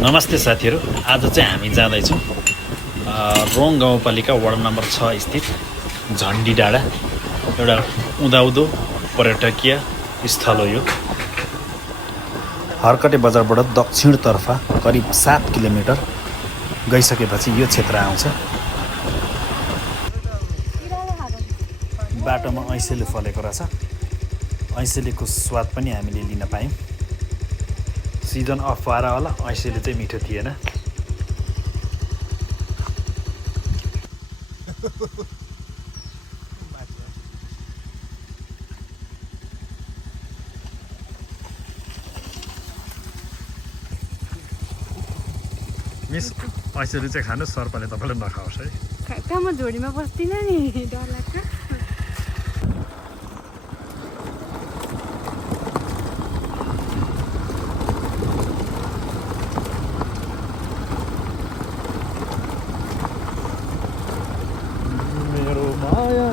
नमस्ते साथीहरू, आज चाहिँ हामी जाँदैछौँ रोङ गाउँपालिका वार्ड नम्बर 6 स्थित झन्डी डाँडा। एउटा उदाउँदो पर्यटकीय स्थल हो यो। हर्कटे बजारबाट दक्षिणतर्फ करिब 7 किलोमिटर गइसकेपछि यो क्षेत्र आउँछ। बाटोमा ऐँसेले फलेको रहेछ। ऐँसेलेको स्वाद पनि हामीले लिन पायौँ। सिजन अफ भएर होला, ऐँसेले चाहिँ मिठो थिएन। मिस, ऐँसेले चाहिँ खानुहोस्, सर्पले तपाईँले नखाओस् है। कहाँ म झोडीमा बस्दिनँ नि, डर लाग्छ। मेरो माया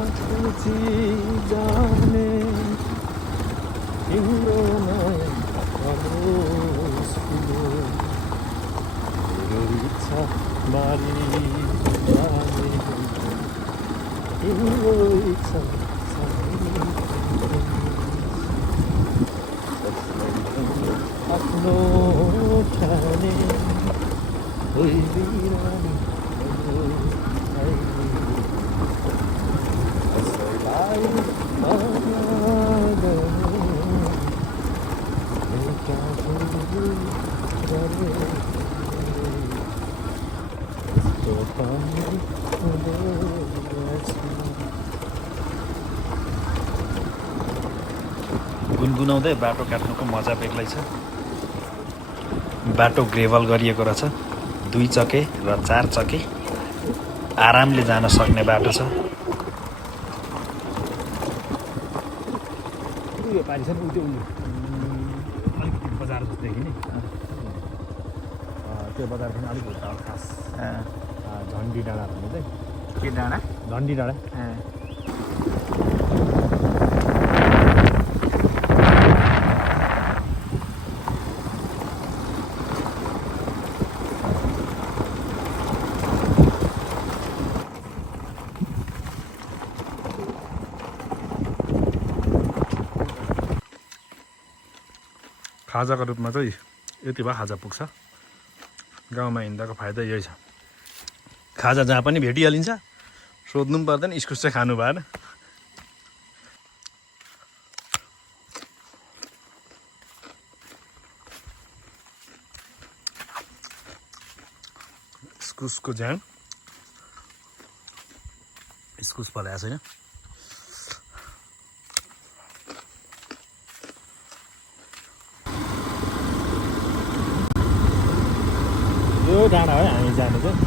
जाने तिम्रो माया मेरो इच्छा मारी जाने तिम्रो इच्छा आफ्नो ठाने गुनगुनाउँदै बाटो काट्नुको मजा बेग्लै छ। बाटो ग्रेभल गरिएको रहेछ। 2 चके र 4 चके आरामले जान सक्ने बाटो छ। उयो पारि छ नि, अलिकति बजार जस्तो देखिने त्यो बजार पनि अलिक उता खास झन्डी डाँडा भन्ने चाहिँ। के डाँडा? झन्डी डाँडा। खाजाको रूपमा चाहिँ यति भए खाजा पुग्छ। गाउँमा हिँड्दाको फाइदा यही छ। खाजा जहाँ पनि भेटिहालिन्छ, सोध्नु पनि पर्दैन। इस्कुस चाहिँ खानु भएन। इस्कुसको झ्याङ, इस्कुस फलाएको छैन। यो डाँडा हो हामी जानु चाहिँ।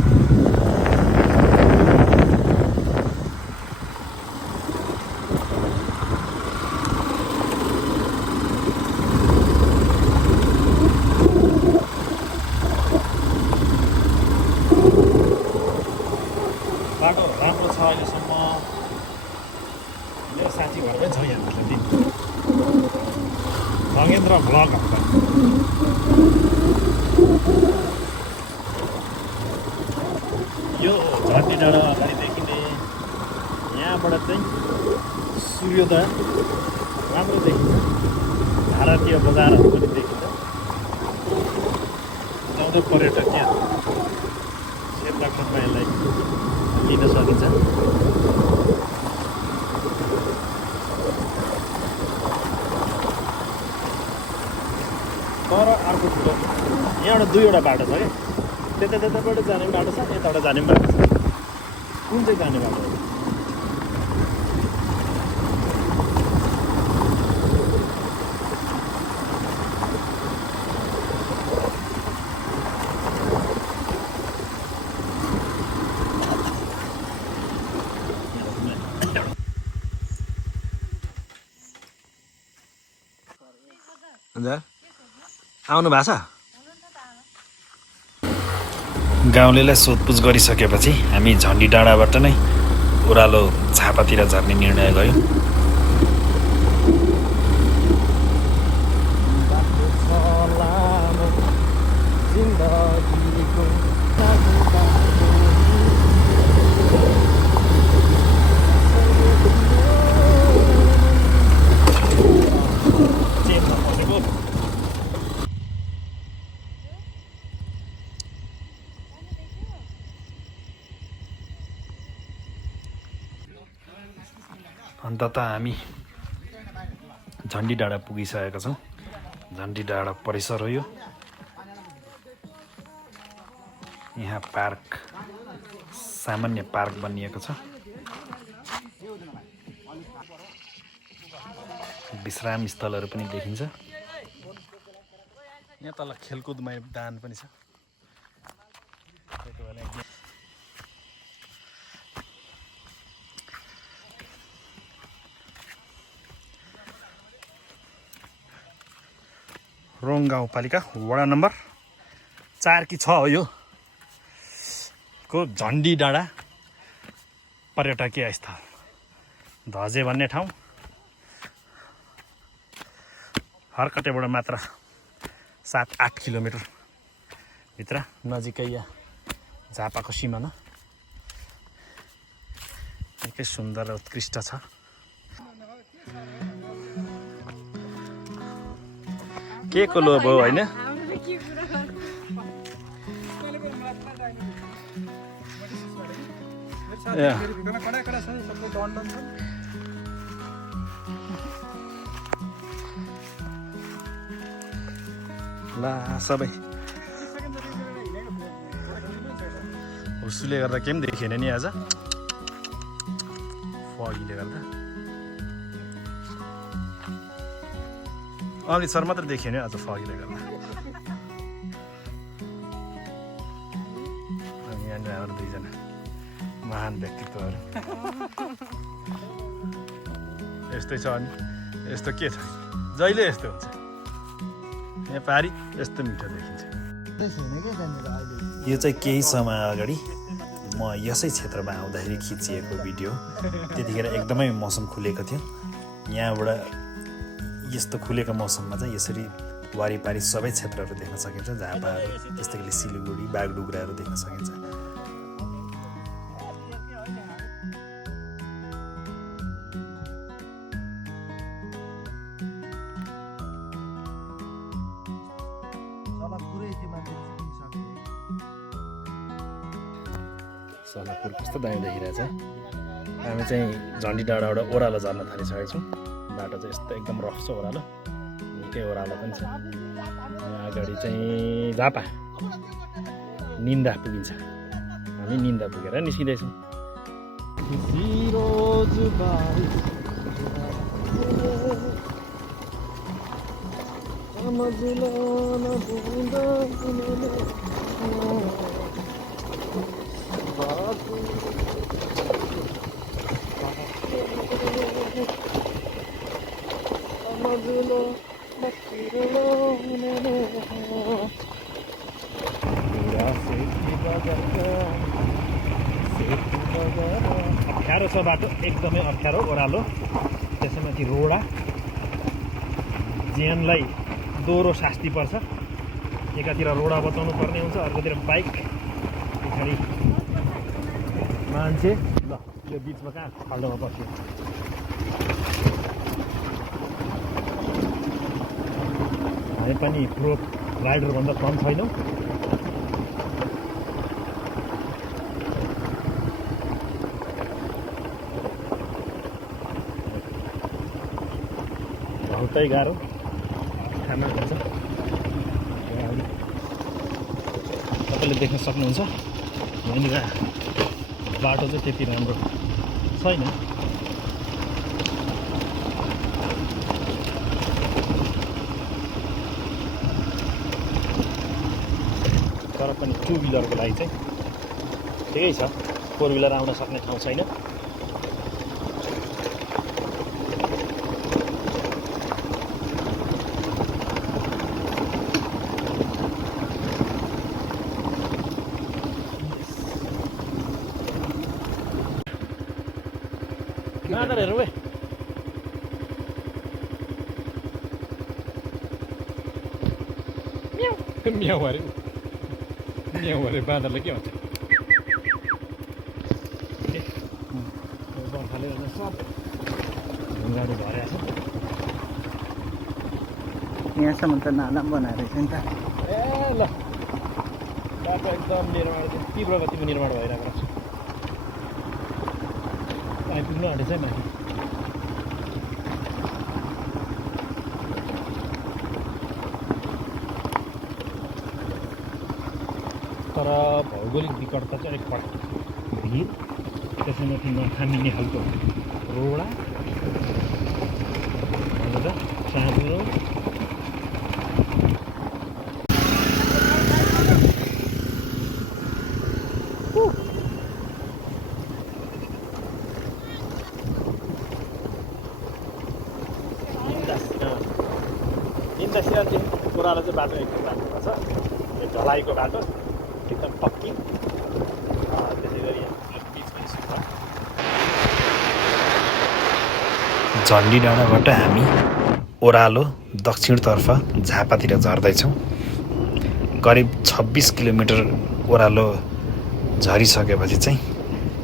बाटो राम्रो छ अहिलेसम्म। मेरो साथी घरमै छ यहाँ जति नगेन्द्र भ्लग। यो झन्डी डाँडा अगाडि देखिने यहाँबाट चाहिँ सूर्योदय राम्रो देखिन्छ। भारतीय बजारहरू पनि देखिन्छ। गाउँदै पर्यटकीय क्षेत्रको रूपमा यसलाई लिन सकिन्छ। तर अर्को ठुलो यहाँबाट 2वटा बाटो छ क्या। त्यताबाट जाने बाटो छ, यताबाट जाने बाटो छ। कुन चाहिँ जाने बाटो हो? आउनु भएको छ? गाउँलेलाई सोधपुछ गरिसकेपछि हामी झन्डी डाँडाबाट नै ओह्रालो झापातिर झर्ने निर्णय गर्यौँ। जिन्दगी अन्तत हामी झन्डी डाँडा पुगिसकेका छौँ। झन्डी डाँडा परिसर हो यो। यहाँ पार्क, सामान्य पार्क बनिएको छ। विश्राम स्थलहरू पनि देखिन्छ। यहाँ तल खेलकुद मैदान पनि छ। रोङ गाउँपालिका वडा नम्बर 4 कि 6 हो यो को झन्डी डाँडा पर्यटकीय स्थल। धजे भन्ने ठाउँ हर्कटेबाट मात्र 7-8 किलोमिटर भित्र नजिकै या झापाको सिमाना। निकै सुन्दर र उत्कृष्ट छ। के को लोभ हो होइन? ला सबै हुस्सुले गर्दा केही पनि देखिएन नि आज, फगीले गर्दा। अमृतसर मात्र देखिएन आज फगीले गर्दा। यहाँनिर हाम्रो दुईजना महान व्यक्तित्वहरू। यस्तै छ अनि यस्तो के छ, जहिले यस्तो हुन्छ। नेपाली यस्तो मिठो देखिन्छ। यो चाहिँ केही समय अगाडि म यसै क्षेत्रमा आउँदाखेरि खिचिएको भिडियो। त्यतिखेर एकदमै मौसम खुलेको थियो। यहाँबाट यस्तो खुलेको मौसममा चाहिँ यसरी वारिपारि सबै क्षेत्रहरू देख्न सकिन्छ। झापाहरू, त्यस्तै गरी सिलगढी, बागडुग्राहरू देख्न सकिन्छ। सलापुर कस्तो दामी देखिरहेछ। हामी चाहिँ झन्डी डाँडाबाट ओह्रालो झर्न थालिसकेको छौँ। बाटो चाहिँ यस्तो एकदम रफ छ, ओह्रालो, निकै ओह्रालो पनि छ। यहाँ अगाडि चाहिँ झापा निन्दा पुगिन्छ। हामी निन्दा पुगेर निस्किँदैछौँ। अप्ठ्यारो छ बाटो, एकदमै अप्ठ्यारो, ओह्रालो। त्यसैमाथि रोडा, ज्यानलाई दोहोरो शास्ति पर्छ। एकातिर रोडा बचाउनु पर्ने हुन्छ, अर्कोतिर बाइक, पछाडि मान्छे। ल यो बिचमा कहाँ खाल्डोमा बस्यो। हामी पनि प्रो राइडरभन्दा कम छैनौँ। बहुतै गाह्रो खाना हुन्छ। तपाईँले देख्न सक्नुहुन्छ यहाँनिर बाटो चाहिँ त्यति राम्रो छैन। तर पनि 2 व्हिलरको लागि चाहिँ ठिकै छ। 4 व्हिलर आउन सक्ने ठाउँ छैन। बाँदरहरू वे म्याउ अरे, म्याउ अरे। बाँदरले के भन्छ? बर्खाले गर्दा सब ढुङ्गाहरू भरेको छ। यहाँसम्म त नाला बनाएर रहेछ नि त। ए ल, बाटो एकदम निर्माण, तीव्र गतिमा निर्माण भइरहेको छ। आइपुग्नु आँटेछ है माथि। तर भौगोलिक विकटता चाहिँ अलिक फरक भिर त्यसैमाथि नथामिने खालको रोडा साँझो रोड कुरालाई चाहिँ बाटो एकदम राम्रो छ ढलाइको बाटो एकदम पक्की त्यसै गरी झन्डी डाँडाबाट हामी ओह्रालो दक्षिणतर्फ झापातिर झर्दैछौँ करिब 26 किलोमिटर ओह्रालो झरिसकेपछि चाहिँ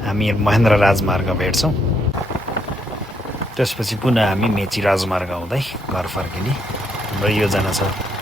हामी महेन्द्र राजमार्ग भेट्छौँ त्यसपछि पुनः हामी मेची राजमार्ग हुँदै घर फर्किने हाम्रो योजना छ